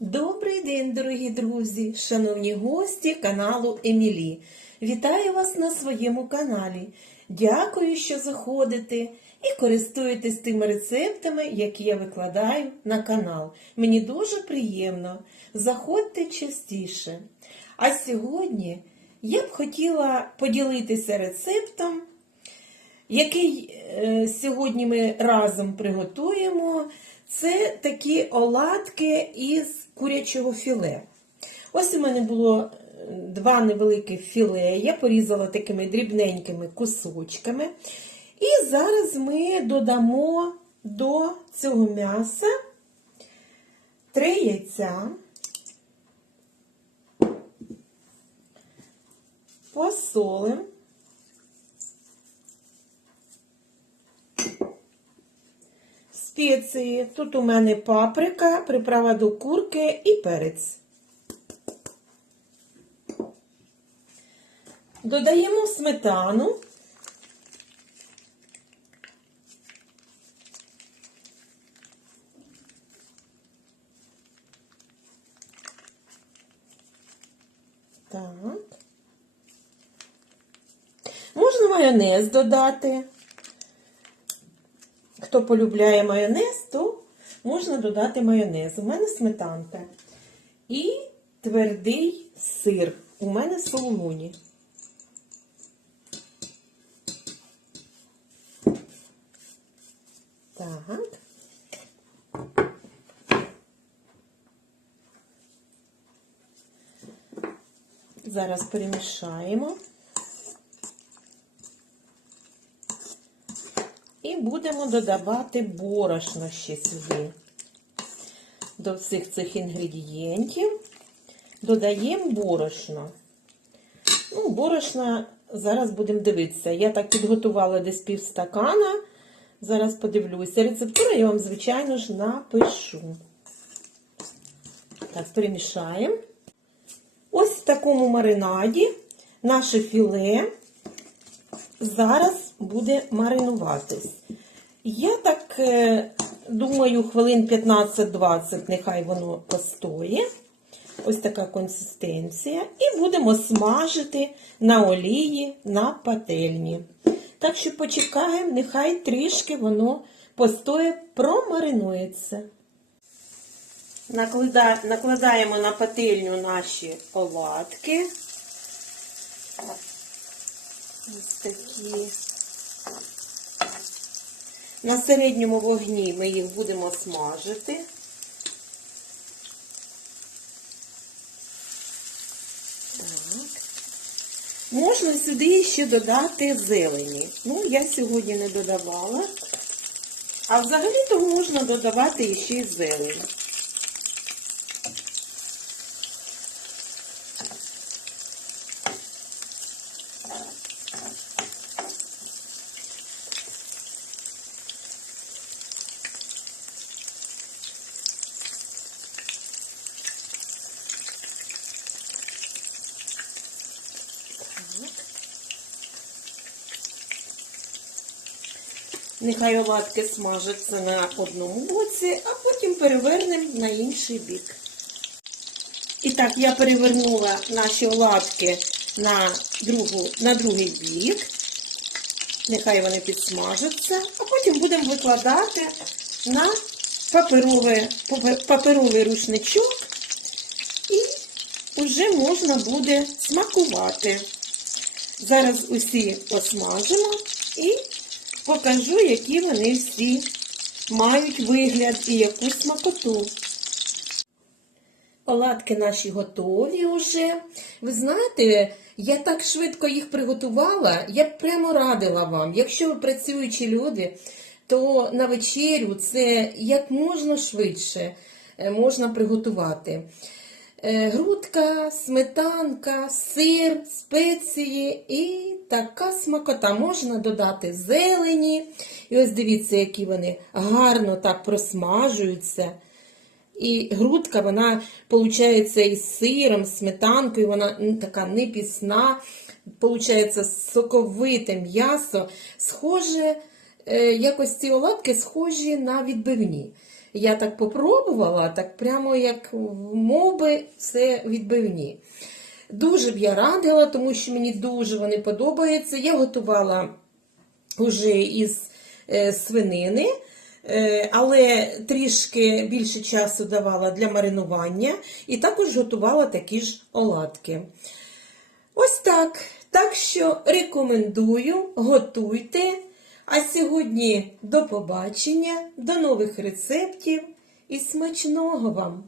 Добрий день, дорогі друзі, шановні гості каналу Емілі. Вітаю вас на своєму каналі. Дякую, що заходите і користуєтесь тими рецептами, які я викладаю на канал. Мені дуже приємно. Заходьте частіше. А сьогодні я б хотіла поділитися рецептом, який е, сьогодні ми разом приготуємо. Це такі оладки із курячого філе. Ось у мене було е, два невеликих філе, я порізала такими дрібненькими кусочками. І зараз ми додамо до цього м'яса три яйця, посолимо. Спеції. Тут у мене паприка, приправа до курки і перець. Додаємо сметану. Так. Можна майонез додати. Хто полюбляє майонез, то можна додати майонез. У мене сметанка. І твердий сир. У мене соломоні. Так. Зараз перемішаємо. І будемо додавати борошно ще сюди. До всіх цих інгредієнтів додаємо борошно. Ну, борошна зараз будемо дивитися. Я так підготувала десь пів стакана. Зараз подивлюся. Рецептуру я вам, звичайно ж, напишу. Так, перемішаємо. Ось в такому маринаді наше філе зараз буде маринуватись. Я так е, думаю, хвилин 15-20 нехай воно постоє. Ось така консистенція. І будемо смажити на олії на пательні. Так що почекаємо, нехай трішки воно постоє, промаринується. Накладаємо на пательню наші оладки. Ось такі. На середньому вогні ми їх будемо смажити. Так. Можна сюди ще додати зелені. Ну, я сьогодні не додавала. А взагалі-то можна додавати ще й зелень. Нехай оладки смажаться на одному боці, а потім перевернемо на інший бік. І так, я перевернула наші оладки на, другу, на другий бік. Нехай вони підсмажаться, а потім будемо викладати на паперовий, паперовий рушничок і вже можна буде смакувати. Зараз усі посмажимо і покажу, які вони всі мають вигляд і яку смакоту. Оладки наші готові вже. Ви знаєте, я так швидко їх приготувала, я прямо радила вам. Якщо ви працюючі люди, то на вечерю це як можна швидше е, можна приготувати. Е, Грудка, сметанка, сир, спеції і така смакота. Можна додати зелені. І ось дивіться, які вони гарно так просмажуються. І грудка, вона, виходить, із сиром, сметанкою, вона така не пісна, виходить, соковите м'ясо. Схоже, е, якось ці оладки схожі на відбивні. Я так попробувала, так прямо як мов би це відбивні. Дуже б я радила, тому що мені дуже вони подобаються. Я готувала уже із е, свинини, е, але трішки більше часу давала для маринування і також готувала такі ж оладки. Ось так. Так що рекомендую, готуйте. А сьогодні до побачення, до нових рецептів і смачного вам!